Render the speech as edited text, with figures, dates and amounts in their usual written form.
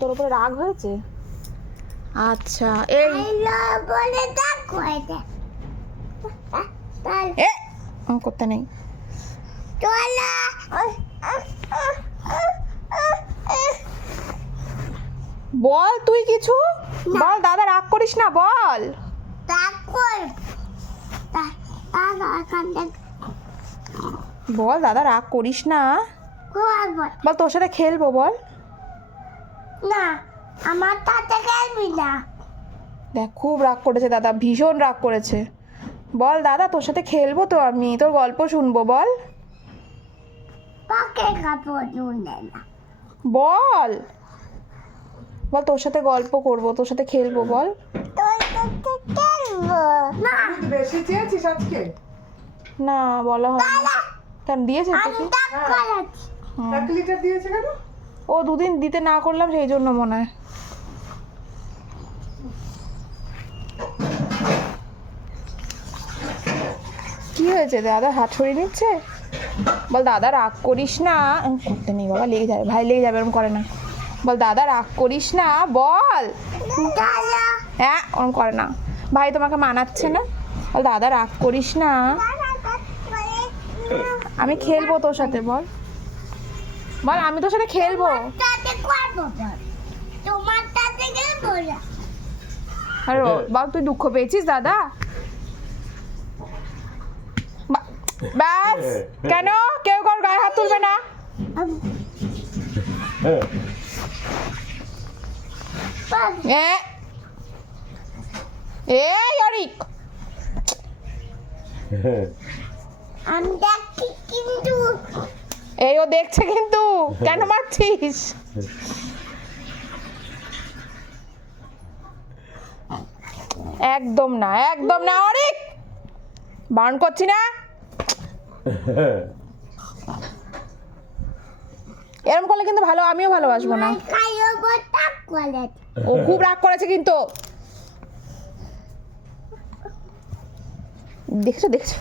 তোর উপরে রাগ হয়েছে? আচ্ছা এই করতে নেই। বল তুই কিছু বল, দাদা রাগ করিস না, বল। বল দাদা রাগ করিস না, বল তোর সাথে খেলবো, বল। না আমার সাথে খেলবি না। দেখ খুব রাগ করেছে দাদা, ভীষণ রাগ করেছে। বল দাদা তোর সাথে খেলবো তো, আমি তোর গল্প শুনবো, বল। পাকে কাপড় শুনে না। বল বল তোর সাথে গল্প করবো, তোর সাথে খেলবো, বল। তোর সাথে খেলবো না। বেশি চেয়েছিস আজকে? না বলা হয় কেন, দিয়েছে আমি তোকে? ডাক করাচ্ছি। 1 লিটার দিয়েছে কেন? ও দুদিন দিতে না করলাম সেই জন্য মনে হয়। কি হয়েছে, দাদা হাত সরিয়ে নিচ্ছে? বল দাদা রাগ করিস না, করতে নেই বাবা, লেগে যাবে, ভাই লেগে যাবে, এরকম করে না। বল দাদা রাগ করিস না, বল। দাদা হ্যাঁ ওরকম করে না, ভাই তোমাকে মানাচ্ছে না। বল দাদা রাগ করিস না, আমি খেলবো তোর সাথে, বল। বল আমি তোর সাথে খেলবো। সাথে করবো বল। তোমার সাথে খেলবো না। আরে বল তুই দুঃখ পেয়েছিস দাদা? ব্যাস, কেন কেউ কার গায়ে হাত তুলবে না? এই অরিক, আমি দেখছি কিন্তু এই ও দেখছে কিন্তু, কেন মারছিস? একদম না, একদম না অরিক, বারণ করছি না। এরকম করলে কিন্তু ভালো, আমিও ভালোবাসবো না। খাইবো ডাক করাচ্ছি। ও খুব রাগ করেছে কিন্তু, দেখছো দেখছো।